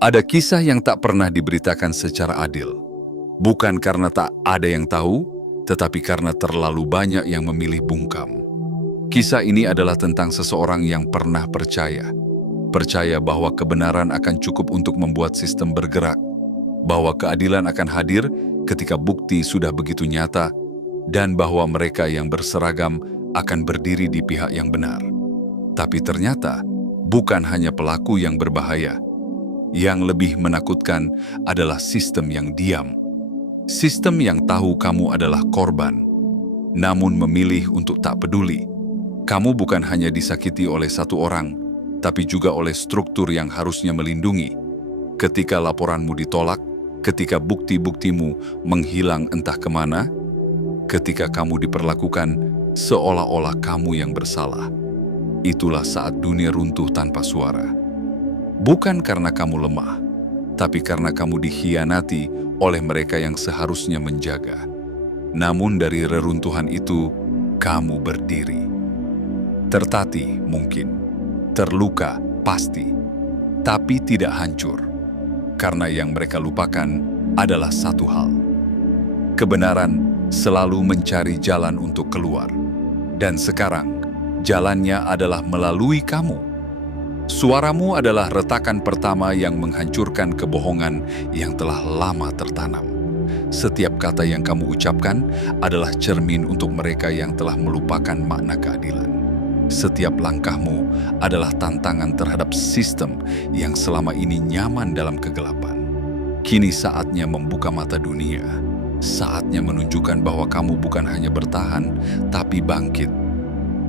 Ada kisah yang tak pernah diberitakan secara adil. Bukan karena tak ada yang tahu, tetapi karena terlalu banyak yang memilih bungkam. Kisah ini adalah tentang seseorang yang pernah percaya. Percaya bahwa kebenaran akan cukup untuk membuat sistem bergerak, bahwa keadilan akan hadir ketika bukti sudah begitu nyata, dan bahwa mereka yang berseragam akan berdiri di pihak yang benar. Tapi ternyata, bukan hanya pelaku yang berbahaya. Yang lebih menakutkan adalah sistem yang diam. Sistem yang tahu kamu adalah korban, namun memilih untuk tak peduli. Kamu bukan hanya disakiti oleh satu orang, tapi juga oleh struktur yang harusnya melindungi. Ketika laporanmu ditolak, ketika bukti-buktimu menghilang entah kemana, ketika kamu diperlakukan seolah-olah kamu yang bersalah. Itulah saat dunia runtuh tanpa suara. Bukan karena kamu lemah, tapi karena kamu dikhianati oleh mereka yang seharusnya menjaga. Namun dari reruntuhan itu, kamu berdiri. Tertatih mungkin, terluka pasti, tapi tidak hancur. Karena yang mereka lupakan adalah satu hal. Kebenaran selalu mencari jalan untuk keluar. Dan sekarang, jalannya adalah melalui kamu. Suaramu adalah retakan pertama yang menghancurkan kebohongan yang telah lama tertanam. Setiap kata yang kamu ucapkan adalah cermin untuk mereka yang telah melupakan makna keadilan. Setiap langkahmu adalah tantangan terhadap sistem yang selama ini nyaman dalam kegelapan. Kini saatnya membuka mata dunia. Saatnya menunjukkan bahwa kamu bukan hanya bertahan, tapi bangkit.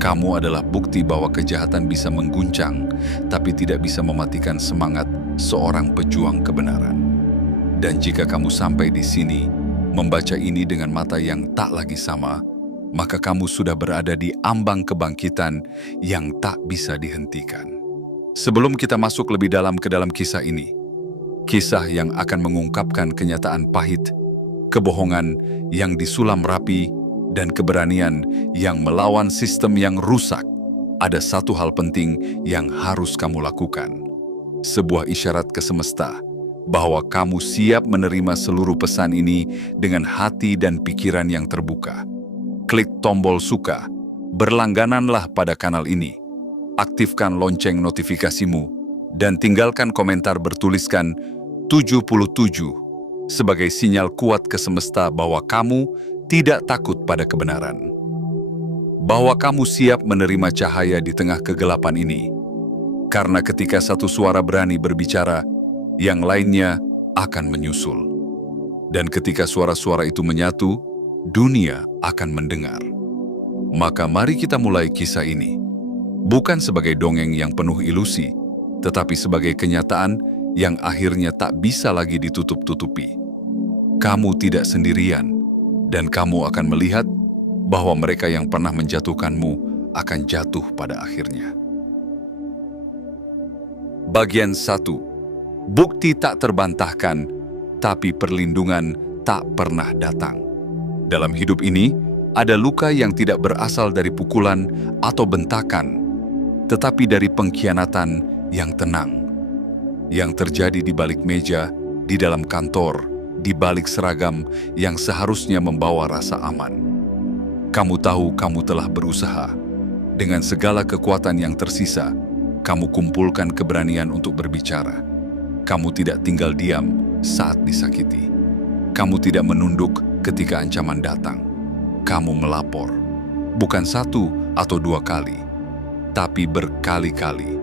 Kamu adalah bukti bahwa kejahatan bisa mengguncang, tapi tidak bisa mematikan semangat seorang pejuang kebenaran. Dan jika kamu sampai di sini, membaca ini dengan mata yang tak lagi sama, maka kamu sudah berada di ambang kebangkitan yang tak bisa dihentikan. Sebelum kita masuk lebih dalam ke dalam kisah ini, kisah yang akan mengungkapkan kenyataan pahit, kebohongan yang disulam rapi, dan keberanian yang melawan sistem yang rusak, ada satu hal penting yang harus kamu lakukan. Sebuah isyarat ke semesta bahwa kamu siap menerima seluruh pesan ini dengan hati dan pikiran yang terbuka. Klik tombol suka, berlanggananlah pada kanal ini, aktifkan lonceng notifikasimu, dan tinggalkan komentar bertuliskan 77 sebagai sinyal kuat ke semesta bahwa kamu tidak takut pada kebenaran. Bahwa kamu siap menerima cahaya di tengah kegelapan ini. Karena ketika satu suara berani berbicara, yang lainnya akan menyusul. Dan ketika suara-suara itu menyatu, dunia akan mendengar. Maka mari kita mulai kisah ini. Bukan sebagai dongeng yang penuh ilusi, tetapi sebagai kenyataan yang akhirnya tak bisa lagi ditutup-tutupi. Kamu tidak sendirian. Dan kamu akan melihat bahwa mereka yang pernah menjatuhkanmu akan jatuh pada akhirnya. Bagian 1. Bukti tak terbantahkan, tapi perlindungan tak pernah datang. Dalam hidup ini, ada luka yang tidak berasal dari pukulan atau bentakan, tetapi dari pengkhianatan yang tenang. Yang terjadi di balik meja, di dalam kantor, di balik seragam yang seharusnya membawa rasa aman. Kamu tahu kamu telah berusaha. Dengan segala kekuatan yang tersisa, kamu kumpulkan keberanian untuk berbicara. Kamu tidak tinggal diam saat disakiti. Kamu tidak menunduk ketika ancaman datang. Kamu melapor. Bukan satu atau dua kali, tapi berkali-kali.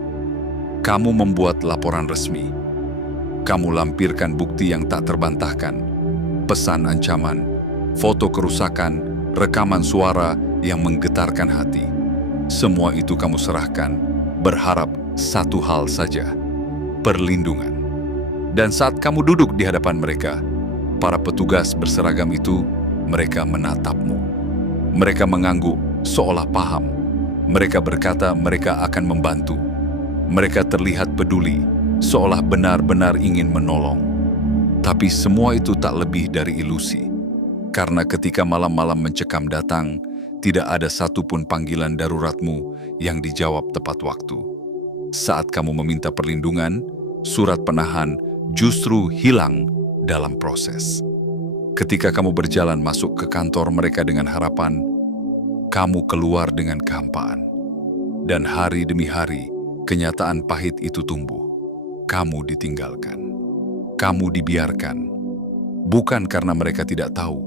Kamu membuat laporan resmi. Kamu lampirkan bukti yang tak terbantahkan, pesan ancaman, foto kerusakan, rekaman suara yang menggetarkan hati. Semua itu kamu serahkan, berharap satu hal saja, perlindungan. Dan saat kamu duduk di hadapan mereka, para petugas berseragam itu, mereka menatapmu. Mereka mengangguk seolah paham. Mereka berkata mereka akan membantu. Mereka terlihat peduli, seolah benar-benar ingin menolong. Tapi semua itu tak lebih dari ilusi. Karena ketika malam-malam mencekam datang, tidak ada satupun panggilan daruratmu yang dijawab tepat waktu. Saat kamu meminta perlindungan, surat penahan, justru hilang dalam proses. Ketika kamu berjalan masuk ke kantor mereka dengan harapan, kamu keluar dengan kehampaan. Dan hari demi hari, kenyataan pahit itu tumbuh. Kamu ditinggalkan. Kamu dibiarkan. Bukan karena mereka tidak tahu,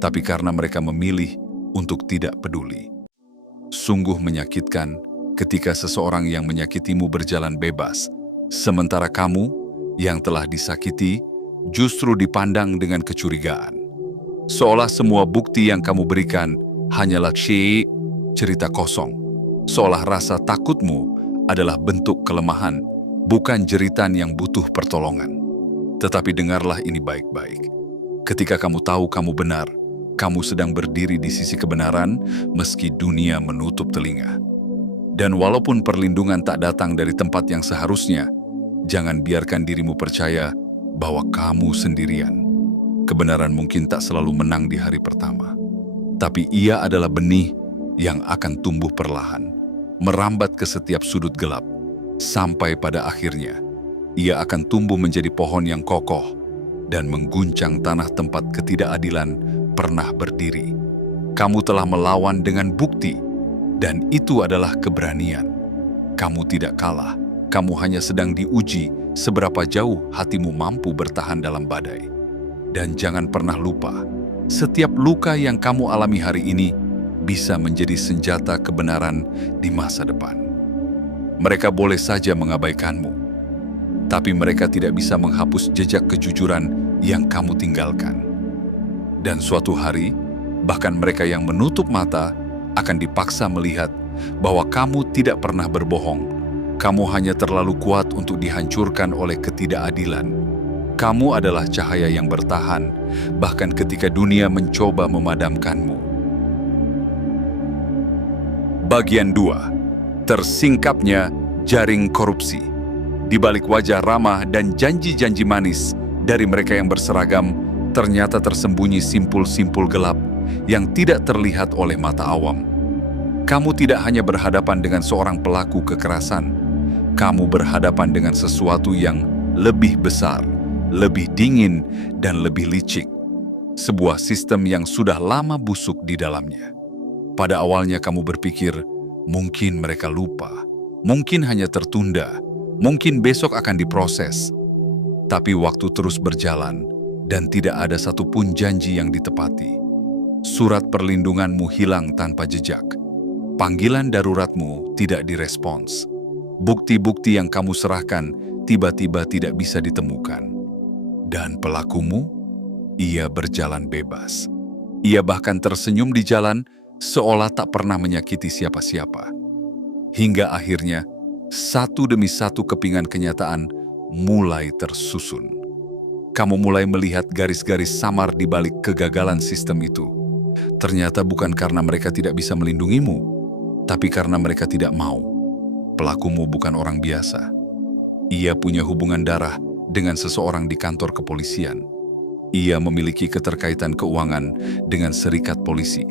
tapi karena mereka memilih untuk tidak peduli. Sungguh menyakitkan ketika seseorang yang menyakitimu berjalan bebas, sementara kamu yang telah disakiti justru dipandang dengan kecurigaan. Seolah semua bukti yang kamu berikan hanyalah cerita kosong. Seolah rasa takutmu adalah bentuk kelemahan, bukan jeritan yang butuh pertolongan. Tetapi dengarlah ini baik-baik. Ketika kamu tahu kamu benar, kamu sedang berdiri di sisi kebenaran meski dunia menutup telinga. Dan walaupun perlindungan tak datang dari tempat yang seharusnya, jangan biarkan dirimu percaya bahwa kamu sendirian. Kebenaran mungkin tak selalu menang di hari pertama, tapi ia adalah benih yang akan tumbuh perlahan, merambat ke setiap sudut gelap, sampai pada akhirnya ia akan tumbuh menjadi pohon yang kokoh dan mengguncang tanah tempat ketidakadilan pernah berdiri. Kamu telah melawan dengan bukti, dan itu adalah keberanian. Kamu tidak kalah, kamu hanya sedang diuji seberapa jauh hatimu mampu bertahan dalam badai. Dan jangan pernah lupa, setiap luka yang kamu alami hari ini bisa menjadi senjata kebenaran di masa depan. Mereka boleh saja mengabaikanmu, tapi mereka tidak bisa menghapus jejak kejujuran yang kamu tinggalkan. Dan suatu hari, bahkan mereka yang menutup mata akan dipaksa melihat bahwa kamu tidak pernah berbohong. Kamu hanya terlalu kuat untuk dihancurkan oleh ketidakadilan. Kamu adalah cahaya yang bertahan, bahkan ketika dunia mencoba memadamkanmu. Bagian 2. Tersingkapnya jaring korupsi. Di balik wajah ramah dan janji-janji manis dari mereka yang berseragam, ternyata tersembunyi simpul-simpul gelap yang tidak terlihat oleh mata awam. Kamu tidak hanya berhadapan dengan seorang pelaku kekerasan, kamu berhadapan dengan sesuatu yang lebih besar, lebih dingin, dan lebih licik. Sebuah sistem yang sudah lama busuk di dalamnya. Pada awalnya kamu berpikir, mungkin mereka lupa, mungkin hanya tertunda, mungkin besok akan diproses. Tapi waktu terus berjalan, dan tidak ada satupun janji yang ditepati. Surat perlindunganmu hilang tanpa jejak. Panggilan daruratmu tidak direspons. Bukti-bukti yang kamu serahkan tiba-tiba tidak bisa ditemukan. Dan pelakumu, ia berjalan bebas. Ia bahkan tersenyum di jalan seolah tak pernah menyakiti siapa-siapa. Hingga akhirnya, satu demi satu kepingan kenyataan mulai tersusun. Kamu mulai melihat garis-garis samar di balik kegagalan sistem itu. Ternyata bukan karena mereka tidak bisa melindungimu, tapi karena mereka tidak mau. Pelakumu bukan orang biasa. Ia punya hubungan darah dengan seseorang di kantor kepolisian. Ia memiliki keterkaitan keuangan dengan serikat polisi.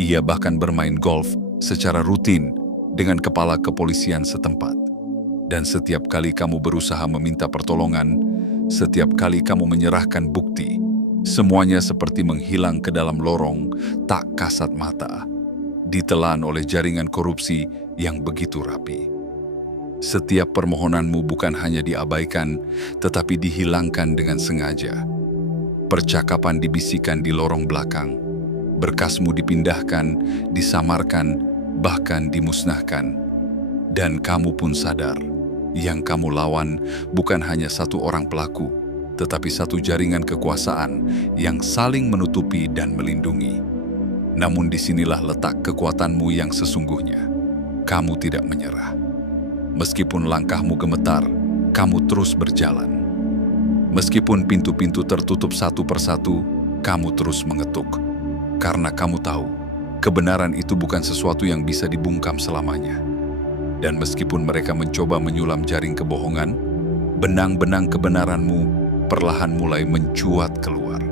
Ia bahkan bermain golf secara rutin dengan kepala kepolisian setempat. Dan setiap kali kamu berusaha meminta pertolongan, setiap kali kamu menyerahkan bukti, semuanya seperti menghilang ke dalam lorong tak kasat mata, ditelan oleh jaringan korupsi yang begitu rapi. Setiap permohonanmu bukan hanya diabaikan, tetapi dihilangkan dengan sengaja. Percakapan dibisikkan di lorong belakang, berkasmu dipindahkan, disamarkan, bahkan dimusnahkan. Dan kamu pun sadar, yang kamu lawan bukan hanya satu orang pelaku, tetapi satu jaringan kekuasaan yang saling menutupi dan melindungi. Namun disinilah letak kekuatanmu yang sesungguhnya. Kamu tidak menyerah. Meskipun langkahmu gemetar, kamu terus berjalan. Meskipun pintu-pintu tertutup satu persatu, kamu terus mengetuk. Karena kamu tahu, kebenaran itu bukan sesuatu yang bisa dibungkam selamanya. Dan meskipun mereka mencoba menyulam jaring kebohongan, benang-benang kebenaranmu perlahan mulai mencuat keluar.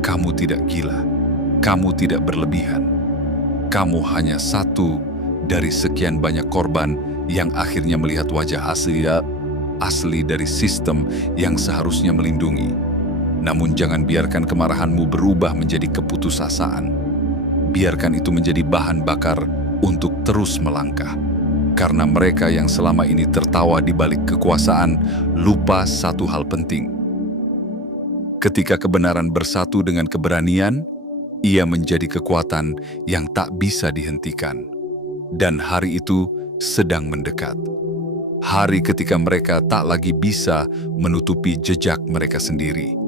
Kamu tidak gila, kamu tidak berlebihan. Kamu hanya satu dari sekian banyak korban yang akhirnya melihat wajah asli asli dari sistem yang seharusnya melindungi. Namun jangan biarkan kemarahanmu berubah menjadi keputusasaan. Biarkan itu menjadi bahan bakar untuk terus melangkah. Karena mereka yang selama ini tertawa di balik kekuasaan lupa satu hal penting. Ketika kebenaran bersatu dengan keberanian, ia menjadi kekuatan yang tak bisa dihentikan. Dan hari itu sedang mendekat. Hari ketika mereka tak lagi bisa menutupi jejak mereka sendiri.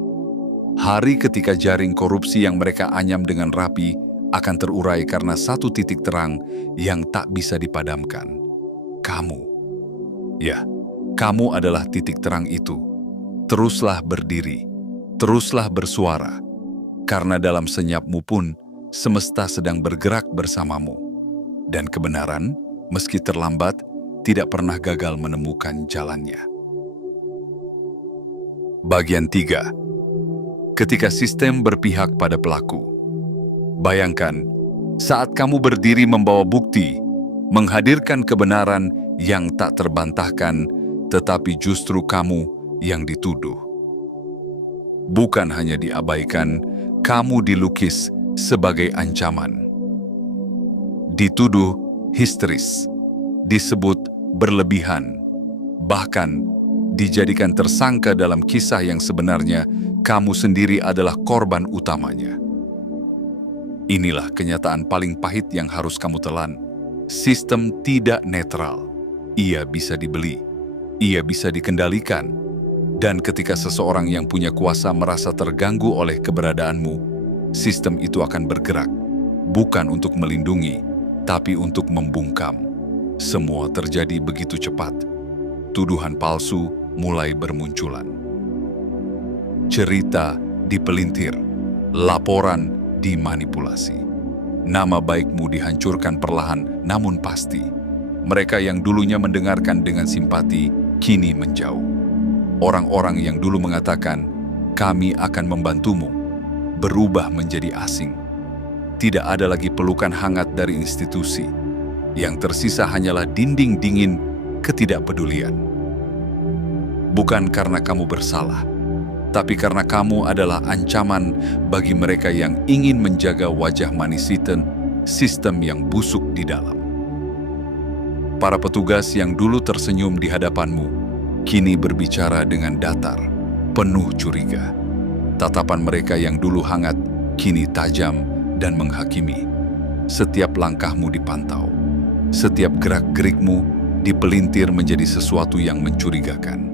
Hari ketika jaring korupsi yang mereka anyam dengan rapi akan terurai karena satu titik terang yang tak bisa dipadamkan. Kamu. Ya, kamu adalah titik terang itu. Teruslah berdiri, teruslah bersuara, karena dalam senyapmu pun semesta sedang bergerak bersamamu. Dan kebenaran, meski terlambat, tidak pernah gagal menemukan jalannya. Bagian 3. Ketika sistem berpihak pada pelaku. Bayangkan, saat kamu berdiri membawa bukti, menghadirkan kebenaran yang tak terbantahkan, tetapi justru kamu yang dituduh. Bukan hanya diabaikan, kamu dilukis sebagai ancaman. Dituduh histeris, disebut berlebihan, bahkan dijadikan tersangka dalam kisah yang sebenarnya kamu sendiri adalah korban utamanya. Inilah kenyataan paling pahit yang harus kamu telan. Sistem tidak netral. Ia bisa dibeli, ia bisa dikendalikan. Dan ketika seseorang yang punya kuasa merasa terganggu oleh keberadaanmu, sistem itu akan bergerak, bukan untuk melindungi, tapi untuk membungkam. Semua terjadi begitu cepat. Tuduhan palsu mulai bermunculan. Cerita dipelintir, laporan dimanipulasi. Nama baikmu dihancurkan perlahan namun pasti. Mereka yang dulunya mendengarkan dengan simpati, kini menjauh. Orang-orang yang dulu mengatakan, kami akan membantumu, berubah menjadi asing. Tidak ada lagi pelukan hangat dari institusi. Yang tersisa hanyalah dinding dingin ketidakpedulian. Bukan karena kamu bersalah, tapi karena kamu adalah ancaman bagi mereka yang ingin menjaga wajah manis sistem yang busuk di dalam. Para petugas yang dulu tersenyum di hadapanmu, kini berbicara dengan datar, penuh curiga. Tatapan mereka yang dulu hangat, kini tajam dan menghakimi. Setiap langkahmu dipantau, setiap gerak-gerikmu dipelintir menjadi sesuatu yang mencurigakan.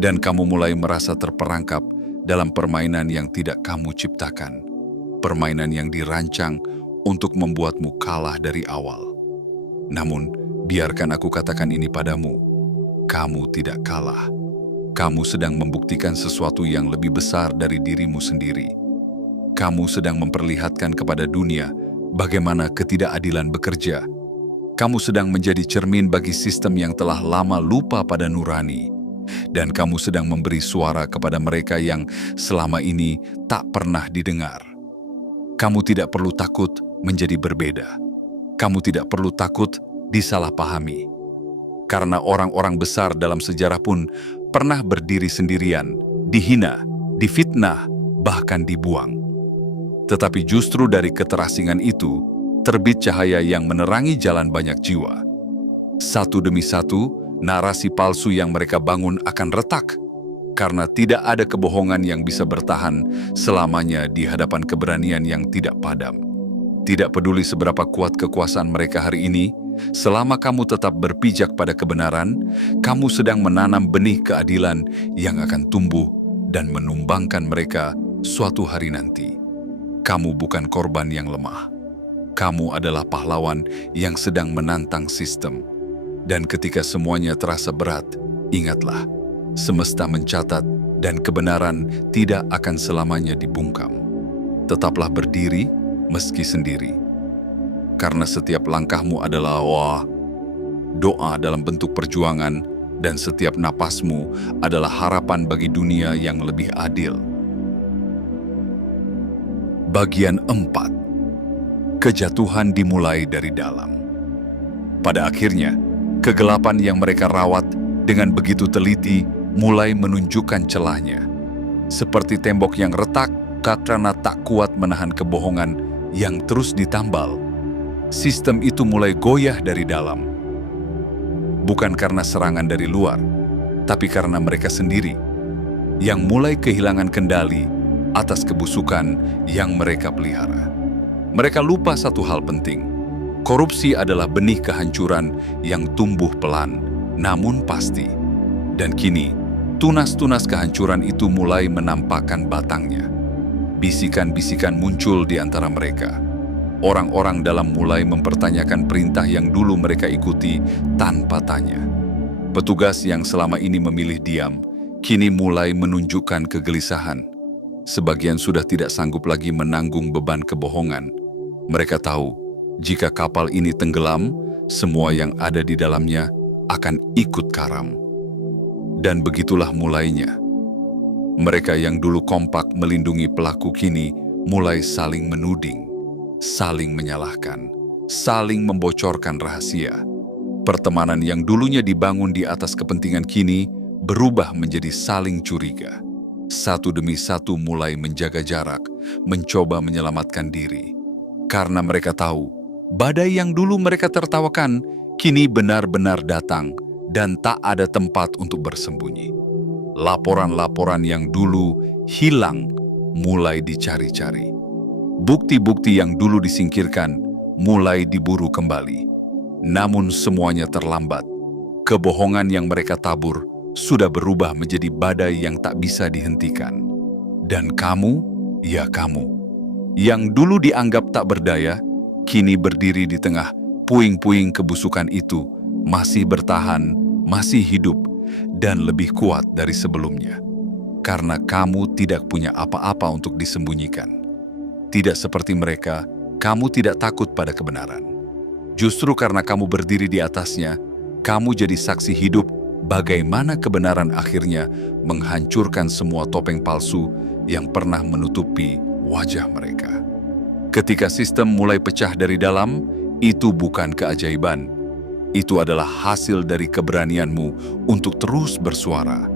Dan kamu mulai merasa terperangkap dalam permainan yang tidak kamu ciptakan. Permainan yang dirancang untuk membuatmu kalah dari awal. Namun, biarkan aku katakan ini padamu. Kamu tidak kalah. Kamu sedang membuktikan sesuatu yang lebih besar dari dirimu sendiri. Kamu sedang memperlihatkan kepada dunia bagaimana ketidakadilan bekerja. Kamu sedang menjadi cermin bagi sistem yang telah lama lupa pada nurani. Dan kamu sedang memberi suara kepada mereka yang selama ini tak pernah didengar. Kamu tidak perlu takut menjadi berbeda. Kamu tidak perlu takut disalahpahami. Karena orang-orang besar dalam sejarah pun pernah berdiri sendirian, dihina, difitnah, bahkan dibuang. Tetapi justru dari keterasingan itu, terbit cahaya yang menerangi jalan banyak jiwa. Satu demi satu, narasi palsu yang mereka bangun akan retak, karena tidak ada kebohongan yang bisa bertahan selamanya di hadapan keberanian yang tidak padam. Tidak peduli seberapa kuat kekuasaan mereka hari ini, selama kamu tetap berpijak pada kebenaran, kamu sedang menanam benih keadilan yang akan tumbuh dan menumbangkan mereka suatu hari nanti. Kamu bukan korban yang lemah. Kamu adalah pahlawan yang sedang menantang sistem. Dan ketika semuanya terasa berat, ingatlah, semesta mencatat dan kebenaran tidak akan selamanya dibungkam. Tetaplah berdiri meski sendiri. Karena setiap langkahmu adalah doa dalam bentuk perjuangan, dan setiap napasmu adalah harapan bagi dunia yang lebih adil. Bagian 4. Kejatuhan dimulai dari dalam. Pada akhirnya, kegelapan yang mereka rawat dengan begitu teliti mulai menunjukkan celahnya. Seperti tembok yang retak karena tak kuat menahan kebohongan yang terus ditambal. Sistem itu mulai goyah dari dalam. Bukan karena serangan dari luar, tapi karena mereka sendiri yang mulai kehilangan kendali atas kebusukan yang mereka pelihara. Mereka lupa satu hal penting. Korupsi adalah benih kehancuran yang tumbuh pelan, namun pasti. Dan kini, tunas-tunas kehancuran itu mulai menampakkan batangnya. Bisikan-bisikan muncul di antara mereka. Orang-orang dalam mulai mempertanyakan perintah yang dulu mereka ikuti tanpa tanya. Petugas yang selama ini memilih diam, kini mulai menunjukkan kegelisahan. Sebagian sudah tidak sanggup lagi menanggung beban kebohongan. Mereka tahu, jika kapal ini tenggelam, semua yang ada di dalamnya akan ikut karam. Dan begitulah mulainya. Mereka yang dulu kompak melindungi pelaku kini mulai saling menuding, saling menyalahkan, saling membocorkan rahasia. Pertemanan yang dulunya dibangun di atas kepentingan kini berubah menjadi saling curiga. Satu demi satu mulai menjaga jarak, mencoba menyelamatkan diri. Karena mereka tahu, badai yang dulu mereka tertawakan, kini benar-benar datang dan tak ada tempat untuk bersembunyi. Laporan-laporan yang dulu hilang mulai dicari-cari. Bukti-bukti yang dulu disingkirkan mulai diburu kembali. Namun semuanya terlambat. Kebohongan yang mereka tabur sudah berubah menjadi badai yang tak bisa dihentikan. Dan kamu, ya kamu, yang dulu dianggap tak berdaya, kini berdiri di tengah puing-puing kebusukan itu, masih bertahan, masih hidup, dan lebih kuat dari sebelumnya. Karena kamu tidak punya apa-apa untuk disembunyikan. Tidak seperti mereka, kamu tidak takut pada kebenaran. Justru karena kamu berdiri di atasnya, kamu jadi saksi hidup bagaimana kebenaran akhirnya menghancurkan semua topeng palsu yang pernah menutupi wajah mereka. Ketika sistem mulai pecah dari dalam, itu bukan keajaiban. Itu adalah hasil dari keberanianmu untuk terus bersuara.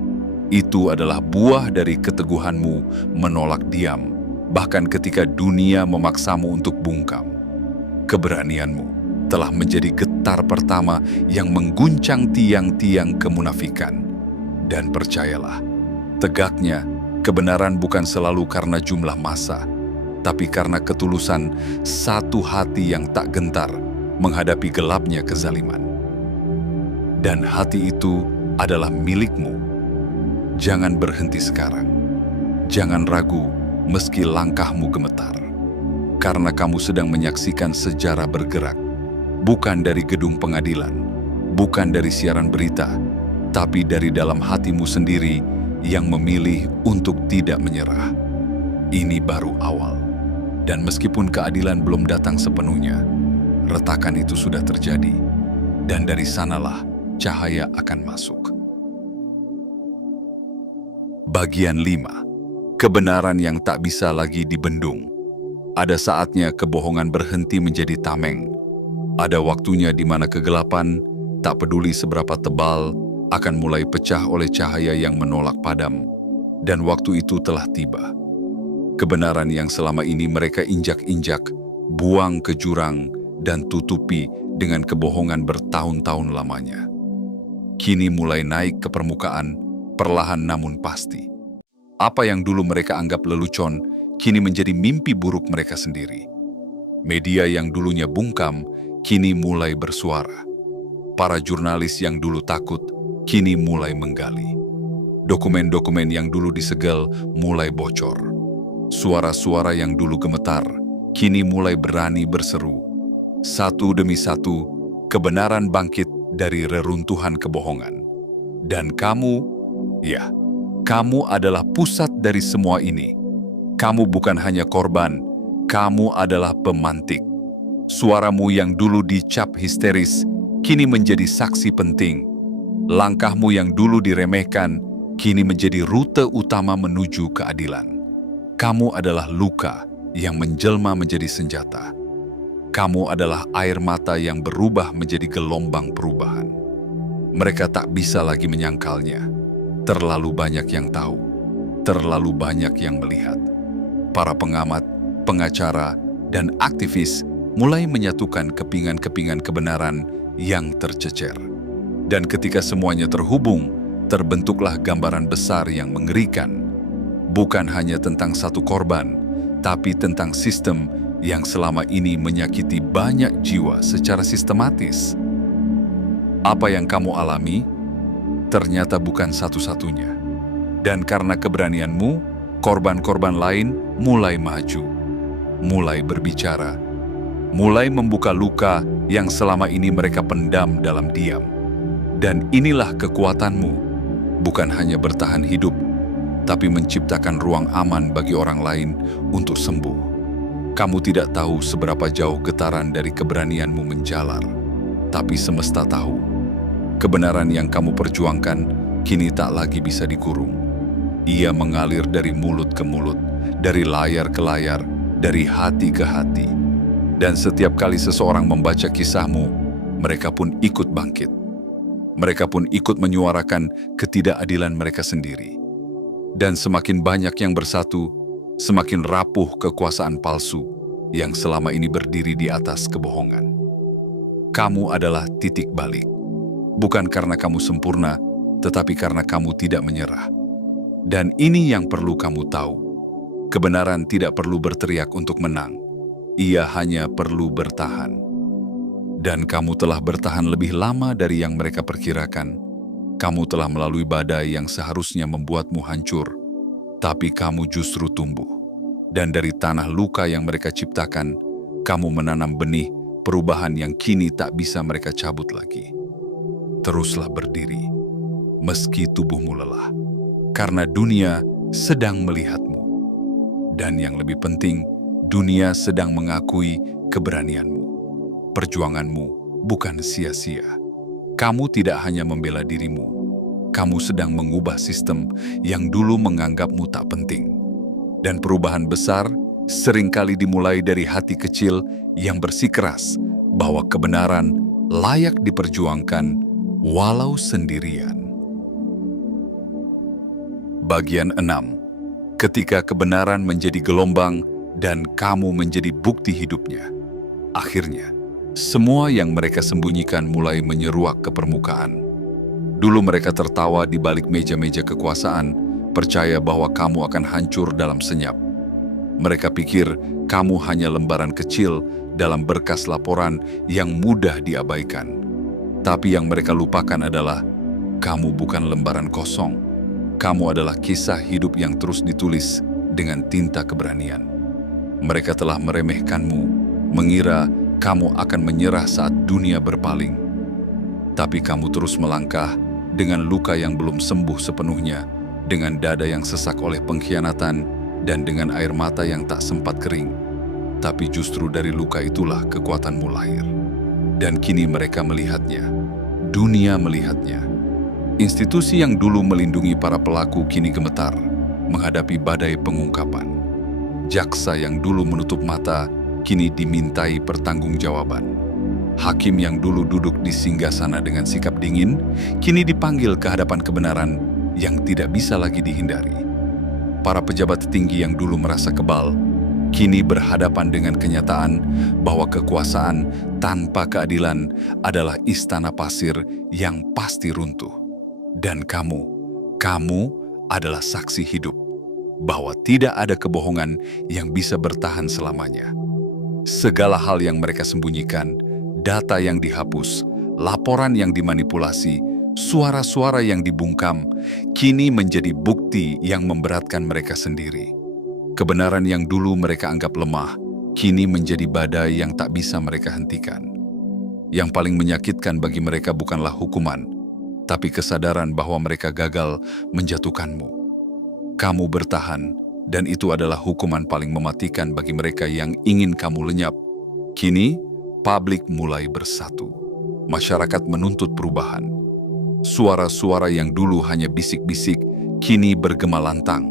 Itu adalah buah dari keteguhanmu menolak diam, bahkan ketika dunia memaksamu untuk bungkam. Keberanianmu telah menjadi getar pertama yang mengguncang tiang-tiang kemunafikan. Dan percayalah, tegaknya kebenaran bukan selalu karena jumlah massa, tapi karena ketulusan satu hati yang tak gentar menghadapi gelapnya kezaliman. Dan hati itu adalah milikmu. Jangan berhenti sekarang. Jangan ragu meski langkahmu gemetar. Karena kamu sedang menyaksikan sejarah bergerak. Bukan dari gedung pengadilan, bukan dari siaran berita, tapi dari dalam hatimu sendiri yang memilih untuk tidak menyerah. Ini baru awal. Dan meskipun keadilan belum datang sepenuhnya, retakan itu sudah terjadi. Dan dari sanalah cahaya akan masuk. Bagian 5. Kebenaran yang tak bisa lagi dibendung. Ada saatnya kebohongan berhenti menjadi tameng. Ada waktunya di mana kegelapan, tak peduli seberapa tebal, akan mulai pecah oleh cahaya yang menolak padam. Dan waktu itu telah tiba. Kebenaran yang selama ini mereka injak-injak, buang ke jurang, dan tutupi dengan kebohongan bertahun-tahun lamanya. Kini mulai naik ke permukaan, perlahan namun pasti. Apa yang dulu mereka anggap lelucon, kini menjadi mimpi buruk mereka sendiri. Media yang dulunya bungkam, kini mulai bersuara. Para jurnalis yang dulu takut, kini mulai menggali. Dokumen-dokumen yang dulu disegel mulai bocor. Suara-suara yang dulu gemetar, kini mulai berani berseru. Satu demi satu, kebenaran bangkit dari reruntuhan kebohongan. Dan kamu, ya, kamu adalah pusat dari semua ini. Kamu bukan hanya korban, kamu adalah pemantik. Suaramu yang dulu dicap histeris, kini menjadi saksi penting. Langkahmu yang dulu diremehkan, kini menjadi rute utama menuju keadilan. Kamu adalah luka yang menjelma menjadi senjata. Kamu adalah air mata yang berubah menjadi gelombang perubahan. Mereka tak bisa lagi menyangkalnya. Terlalu banyak yang tahu, terlalu banyak yang melihat. Para pengamat, pengacara, dan aktivis mulai menyatukan kepingan-kepingan kebenaran yang tercecer. Dan ketika semuanya terhubung, terbentuklah gambaran besar yang mengerikan. Bukan hanya tentang satu korban, tapi tentang sistem yang selama ini menyakiti banyak jiwa secara sistematis. Apa yang kamu alami ternyata bukan satu-satunya. Dan karena keberanianmu, korban-korban lain mulai maju, mulai berbicara, mulai membuka luka yang selama ini mereka pendam dalam diam. Dan inilah kekuatanmu, bukan hanya bertahan hidup, tapi menciptakan ruang aman bagi orang lain untuk sembuh. Kamu tidak tahu seberapa jauh getaran dari keberanianmu menjalar, tapi semesta tahu. Kebenaran yang kamu perjuangkan kini tak lagi bisa dikurung. Ia mengalir dari mulut ke mulut, dari layar ke layar, dari hati ke hati. Dan setiap kali seseorang membaca kisahmu, mereka pun ikut bangkit. Mereka pun ikut menyuarakan ketidakadilan mereka sendiri. Dan semakin banyak yang bersatu, semakin rapuh kekuasaan palsu yang selama ini berdiri di atas kebohongan. Kamu adalah titik balik. Bukan karena kamu sempurna, tetapi karena kamu tidak menyerah. Dan ini yang perlu kamu tahu. Kebenaran tidak perlu berteriak untuk menang. Ia hanya perlu bertahan. Dan kamu telah bertahan lebih lama dari yang mereka perkirakan. Kamu telah melalui badai yang seharusnya membuatmu hancur, tapi kamu justru tumbuh. Dan dari tanah luka yang mereka ciptakan, kamu menanam benih perubahan yang kini tak bisa mereka cabut lagi. Teruslah berdiri, meski tubuhmu lelah, karena dunia sedang melihatmu. Dan yang lebih penting, dunia sedang mengakui keberanianmu. Perjuanganmu bukan sia-sia. Kamu tidak hanya membela dirimu, kamu sedang mengubah sistem yang dulu menganggapmu tak penting. Dan perubahan besar seringkali dimulai dari hati kecil yang bersikeras bahwa kebenaran layak diperjuangkan walau sendirian. Bagian 6. Ketika kebenaran menjadi gelombang dan kamu menjadi bukti hidupnya. Akhirnya, semua yang mereka sembunyikan mulai menyeruak ke permukaan. Dulu mereka tertawa di balik meja-meja kekuasaan, percaya bahwa kamu akan hancur dalam senyap. Mereka pikir kamu hanya lembaran kecil dalam berkas laporan yang mudah diabaikan. Tapi yang mereka lupakan adalah, kamu bukan lembaran kosong. Kamu adalah kisah hidup yang terus ditulis dengan tinta keberanian. Mereka telah meremehkanmu, mengira kamu akan menyerah saat dunia berpaling. Tapi kamu terus melangkah dengan luka yang belum sembuh sepenuhnya, dengan dada yang sesak oleh pengkhianatan, dan dengan air mata yang tak sempat kering. Tapi justru dari luka itulah kekuatanmu lahir. Dan kini mereka melihatnya. Dunia melihatnya. Institusi yang dulu melindungi para pelaku kini gemetar, menghadapi badai pengungkapan. Jaksa yang dulu menutup mata, kini dimintai pertanggungjawaban. Hakim yang dulu duduk di singgasana dengan sikap dingin, kini dipanggil ke hadapan kebenaran yang tidak bisa lagi dihindari. Para pejabat tinggi yang dulu merasa kebal, kini berhadapan dengan kenyataan bahwa kekuasaan tanpa keadilan adalah istana pasir yang pasti runtuh. Dan kamu adalah saksi hidup bahwa tidak ada kebohongan yang bisa bertahan selamanya. Segala hal yang mereka sembunyikan, data yang dihapus, laporan yang dimanipulasi, suara-suara yang dibungkam, kini menjadi bukti yang memberatkan mereka sendiri. Kebenaran yang dulu mereka anggap lemah, kini menjadi badai yang tak bisa mereka hentikan. Yang paling menyakitkan bagi mereka bukanlah hukuman, tapi kesadaran bahwa mereka gagal menjatuhkanmu. Kamu bertahan, dan itu adalah hukuman paling mematikan bagi mereka yang ingin kamu lenyap. Kini, publik mulai bersatu. Masyarakat menuntut perubahan. Suara-suara yang dulu hanya bisik-bisik, kini bergema lantang.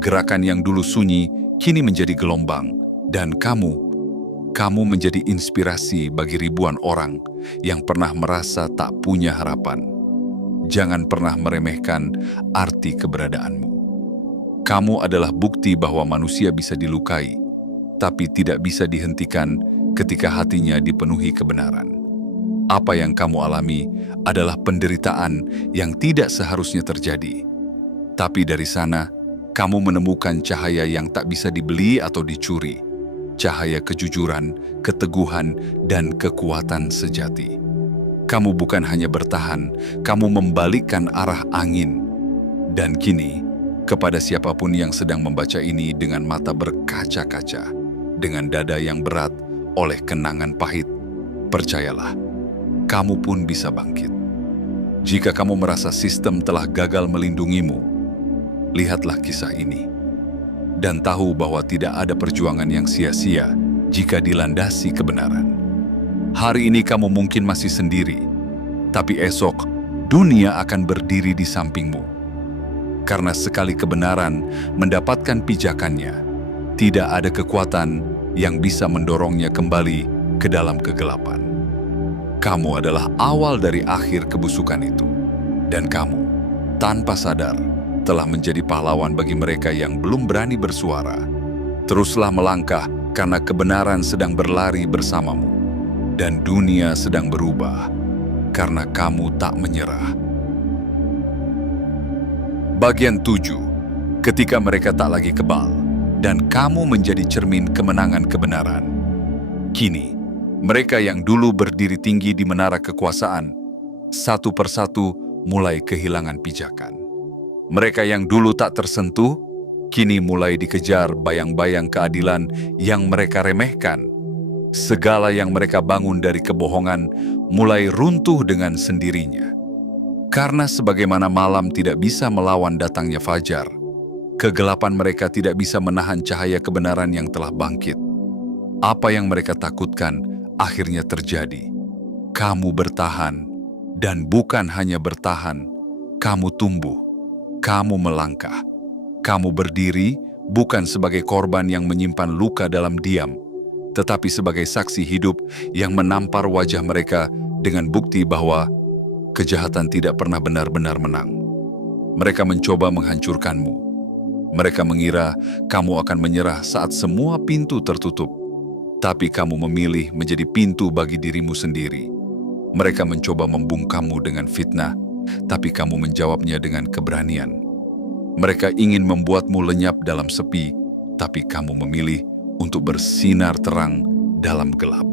Gerakan yang dulu sunyi, kini menjadi gelombang. Dan kamu menjadi inspirasi bagi ribuan orang yang pernah merasa tak punya harapan. Jangan pernah meremehkan arti keberadaanmu. Kamu adalah bukti bahwa manusia bisa dilukai, tapi tidak bisa dihentikan ketika hatinya dipenuhi kebenaran. Apa yang kamu alami adalah penderitaan yang tidak seharusnya terjadi. Tapi dari sana, kamu menemukan cahaya yang tak bisa dibeli atau dicuri. Cahaya kejujuran, keteguhan, dan kekuatan sejati. Kamu bukan hanya bertahan, kamu membalikkan arah angin. Dan kini, kepada siapapun yang sedang membaca ini dengan mata berkaca-kaca, dengan dada yang berat oleh kenangan pahit, percayalah, kamu pun bisa bangkit. Jika kamu merasa sistem telah gagal melindungimu, lihatlah kisah ini. Dan tahu bahwa tidak ada perjuangan yang sia-sia jika dilandasi kebenaran. Hari ini kamu mungkin masih sendiri, tapi esok dunia akan berdiri di sampingmu. Karena sekali kebenaran mendapatkan pijakannya, tidak ada kekuatan yang bisa mendorongnya kembali ke dalam kegelapan. Kamu adalah awal dari akhir kebusukan itu. Dan kamu, tanpa sadar, telah menjadi pahlawan bagi mereka yang belum berani bersuara. Teruslah melangkah karena kebenaran sedang berlari bersamamu. Dan dunia sedang berubah karena kamu tak menyerah. Bagian 7. Ketika mereka tak lagi kebal dan kamu menjadi cermin kemenangan kebenaran. Kini, mereka yang dulu berdiri tinggi di menara kekuasaan, satu persatu mulai kehilangan pijakan. Mereka yang dulu tak tersentuh, kini mulai dikejar bayang-bayang keadilan yang mereka remehkan. Segala yang mereka bangun dari kebohongan mulai runtuh dengan sendirinya. Karena sebagaimana malam tidak bisa melawan datangnya fajar, kegelapan mereka tidak bisa menahan cahaya kebenaran yang telah bangkit. Apa yang mereka takutkan akhirnya terjadi. Kamu bertahan, dan bukan hanya bertahan, kamu tumbuh, kamu melangkah. Kamu berdiri bukan sebagai korban yang menyimpan luka dalam diam, tetapi sebagai saksi hidup yang menampar wajah mereka dengan bukti bahwa kejahatan tidak pernah benar-benar menang. Mereka mencoba menghancurkanmu. Mereka mengira kamu akan menyerah saat semua pintu tertutup. Tapi kamu memilih menjadi pintu bagi dirimu sendiri. Mereka mencoba membungkammu dengan fitnah, tapi kamu menjawabnya dengan keberanian. Mereka ingin membuatmu lenyap dalam sepi, tapi kamu memilih untuk bersinar terang dalam gelap.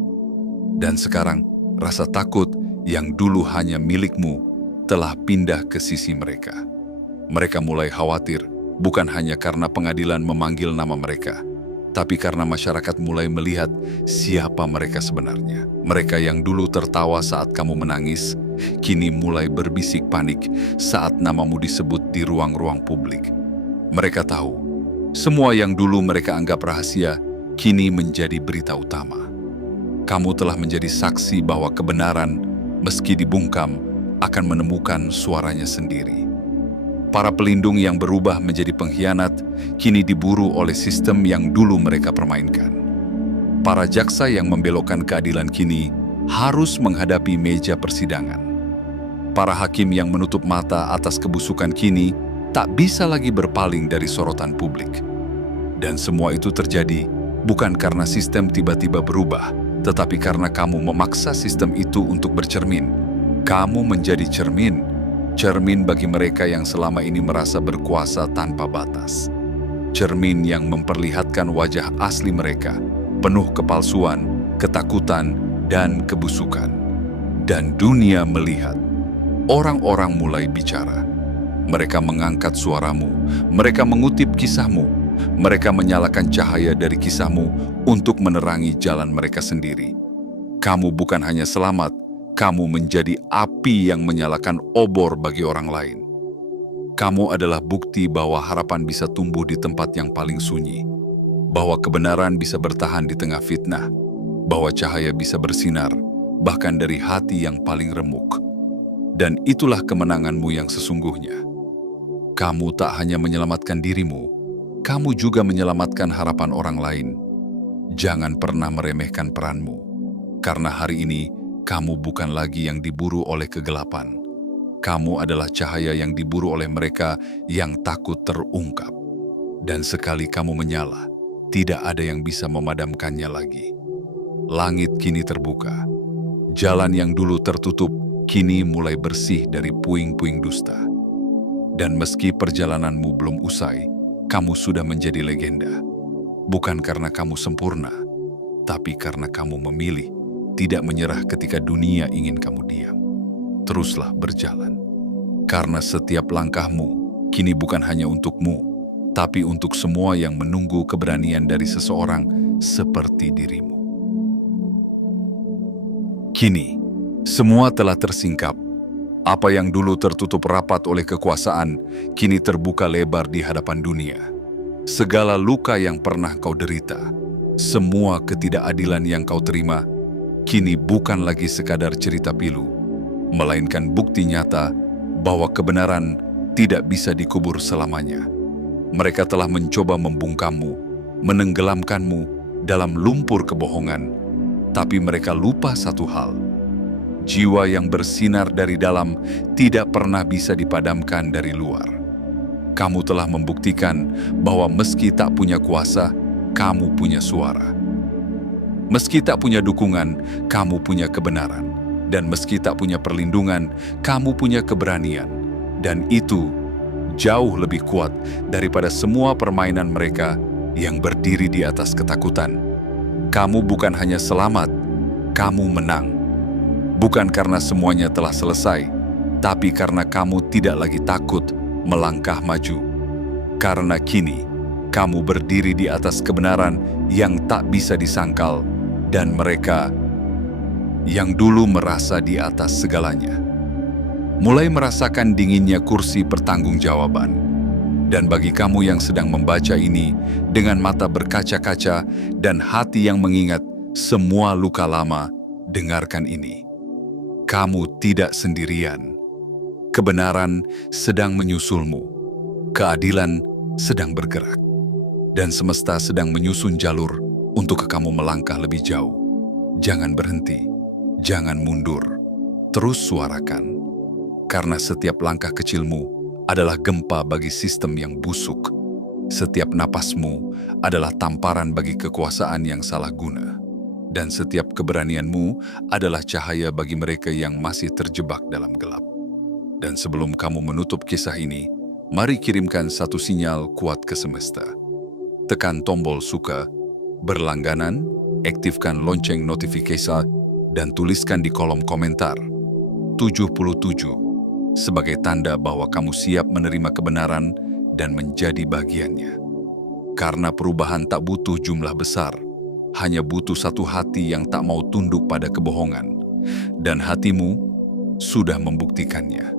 Dan sekarang, rasa takut yang dulu hanya milikmu telah pindah ke sisi mereka. Mereka mulai khawatir, bukan hanya karena pengadilan memanggil nama mereka, tapi karena masyarakat mulai melihat siapa mereka sebenarnya. Mereka yang dulu tertawa saat kamu menangis, kini mulai berbisik panik saat namamu disebut di ruang-ruang publik. Mereka tahu, semua yang dulu mereka anggap rahasia, kini menjadi berita utama. Kamu telah menjadi saksi bahwa kebenaran, meski dibungkam, akan menemukan suaranya sendiri. Para pelindung yang berubah menjadi pengkhianat, kini diburu oleh sistem yang dulu mereka permainkan. Para jaksa yang membelokkan keadilan kini harus menghadapi meja persidangan. Para hakim yang menutup mata atas kebusukan kini tak bisa lagi berpaling dari sorotan publik. Dan semua itu terjadi bukan karena sistem tiba-tiba berubah, tetapi karena kamu memaksa sistem itu untuk bercermin. Kamu menjadi cermin bagi mereka yang selama ini merasa berkuasa tanpa batas. Cermin yang memperlihatkan wajah asli mereka, penuh kepalsuan, ketakutan, dan kebusukan. Dan dunia melihat. Orang-orang mulai bicara. Mereka mengangkat suaramu, mereka mengutip kisahmu, mereka menyalakan cahaya dari kisahmu untuk menerangi jalan mereka sendiri. Kamu bukan hanya selamat, kamu menjadi api yang menyalakan obor bagi orang lain. Kamu adalah bukti bahwa harapan bisa tumbuh di tempat yang paling sunyi, bahwa kebenaran bisa bertahan di tengah fitnah, bahwa cahaya bisa bersinar, bahkan dari hati yang paling remuk. Dan itulah kemenanganmu yang sesungguhnya. Kamu tak hanya menyelamatkan dirimu, kamu juga menyelamatkan harapan orang lain. Jangan pernah meremehkan peranmu, karena hari ini kamu bukan lagi yang diburu oleh kegelapan, Kamu adalah cahaya yang diburu oleh mereka yang takut terungkap. Dan sekali kamu menyala, tidak ada yang bisa memadamkannya lagi. Langit kini terbuka. Jalan yang dulu tertutup kini mulai bersih dari puing-puing dusta. Dan meski perjalananmu belum usai, kamu sudah menjadi legenda. Bukan karena kamu sempurna, tapi karena kamu memilih tidak menyerah ketika dunia ingin kamu diam. Teruslah berjalan. Karena setiap langkahmu kini bukan hanya untukmu, tapi untuk semua yang menunggu keberanian dari seseorang seperti dirimu. Kini, semua telah tersingkap. Apa yang dulu tertutup rapat oleh kekuasaan, kini terbuka lebar di hadapan dunia. Segala luka yang pernah kau derita, semua ketidakadilan yang kau terima, kini bukan lagi sekadar cerita pilu, melainkan bukti nyata bahwa kebenaran tidak bisa dikubur selamanya. Mereka telah mencoba membungkammu, menenggelamkanmu dalam lumpur kebohongan, tapi mereka lupa satu hal. Jiwa yang bersinar dari dalam tidak pernah bisa dipadamkan dari luar. Kamu telah membuktikan bahwa meski tak punya kuasa, kamu punya suara. Meski tak punya dukungan, kamu punya kebenaran. Dan meski tak punya perlindungan, kamu punya keberanian. Dan itu jauh lebih kuat daripada semua permainan mereka yang berdiri di atas ketakutan. Kamu bukan hanya selamat, kamu menang. Bukan karena semuanya telah selesai, tapi karena kamu tidak lagi takut melangkah maju. Karena kini, kamu berdiri di atas kebenaran yang tak bisa disangkal, dan mereka yang dulu merasa di atas segalanya mulai merasakan dinginnya kursi pertanggungjawaban. Dan bagi kamu yang sedang membaca ini dengan mata berkaca-kaca dan hati yang mengingat semua luka lama, dengarkan ini. Kamu tidak sendirian. Kebenaran sedang menyusulmu. Keadilan sedang bergerak. Dan semesta sedang menyusun jalur untuk kamu melangkah lebih jauh. Jangan berhenti, jangan mundur. Terus suarakan. Karena setiap langkah kecilmu adalah gempa bagi sistem yang busuk. Setiap napasmu adalah tamparan bagi kekuasaan yang salah guna. Dan setiap keberanianmu adalah cahaya bagi mereka yang masih terjebak dalam gelap. Dan sebelum kamu menutup kisah ini, mari kirimkan satu sinyal kuat ke semesta. Tekan tombol suka, berlangganan, aktifkan lonceng notifikasi, dan tuliskan di kolom komentar 77 sebagai tanda bahwa kamu siap menerima kebenaran dan menjadi bagiannya. Karena perubahan tak butuh jumlah besar, hanya butuh satu hati yang tak mau tunduk pada kebohongan, dan hatimu sudah membuktikannya.